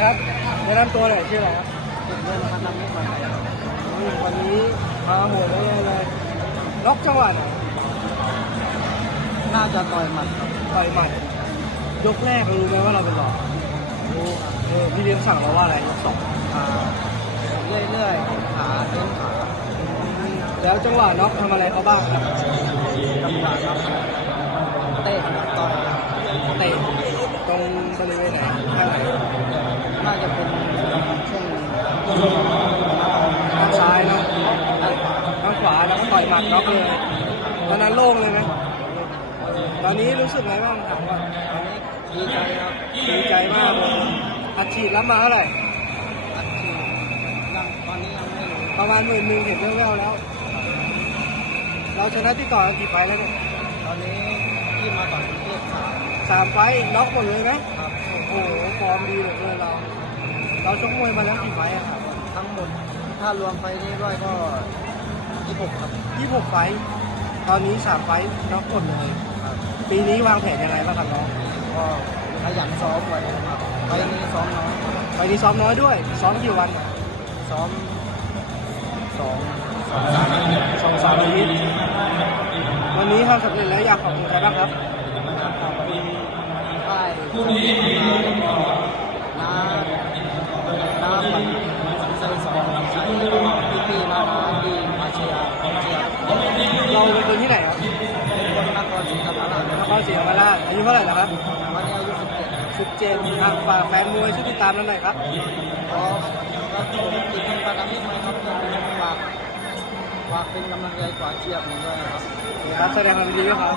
ครับแนะนำตัวหน่อยชื่ออะไรครับเรื่องมันทำให้มันอืมวันนี้มาโหดเลยเลยล็อกจังหวะไหนน่าจะต่อยหมัดครับต่อยหมัดยกแรกรู้ไหมว่าเราเป็นหลอกรู้ครับเออพี่เลี้ยงสั่งเราว่าอะไรยกสองอ่าเรื่อยๆขาเล่นขาแล้วจังหวะน็อกทำอะไรเขาบ้างครับจังหวะครับเตะต่อยครับ เตะตรงบริเวณไหนข้างไหน น่าจะเป็นช่วงข้างซ้ายเนาะด้านขวาข้างขวาแล้วก็ต่อยหมัดน็อกเลยตอนนั้นโล่งเลยไหมตอนนี้รู้สึกไงบ้างถามก่อนตอนนี้ดีใจครับดีใจมากเลยอัดฉีดรับมาเท่าไหร่อัดฉีดยังตอนนี้ยังไม่รู้ประมาณหมื่นหนึ่งเห็นแว่วๆแล้ว เราชนะที่ต่อกันกี่ไฟล์แล้วเนี่ยตอนนี้ที่มาต่อยกรุงเทพสามสามไฟล์น็อกหมดเลยไหมครับ โอ้โหฟอร์มดีเหลือเกินเรา เราชกมวยมาแล้วกี่ไฟล์อะครับ ทั้งหมดถ้ารวมไฟนี้ด้วยก็ยี่หกครับยี่หกไฟล์ตอนนี้สามไฟล์น็อกหมดเลย ครับปีนี้วางแผนยังไงบ้างครับน้องก็ขยันซ้อมไว้ครับไฟนี้ซ้อมน้อยไฟล์นี้ซ้อมน้อยด้วย ซ้อมกี่วันซ้อมสองสองสามสองสามอาทิตย์วันนี้ทำสำเร็จแล้วอยากขอบคุณใครบ้างครับ ขอบคุณค่ายผู้มีมาแล้วก็น้าน้าปันใส่สองใส่แล้วก็พี่พี่ๆน้าน้าที่มาเชียร์เชียร์ เราเป็นคนที่ไหนครับเป็นคนนครศรีธรรมราชนครศรีธรรมราชอายุเท่าไหร่แล้วครับวันนี้อายุสิบเจ็ดสิบเจ็ดอะฝากแฟนมวยช่วยติดตามนั่นหน่อยครับขอครับผมติดเป็นประจำที่ไหมครับฝากฝากเป็นกำลังใจฝากเชียร์ผมด้วยครับครับแสดงความยินดีด้วยครับ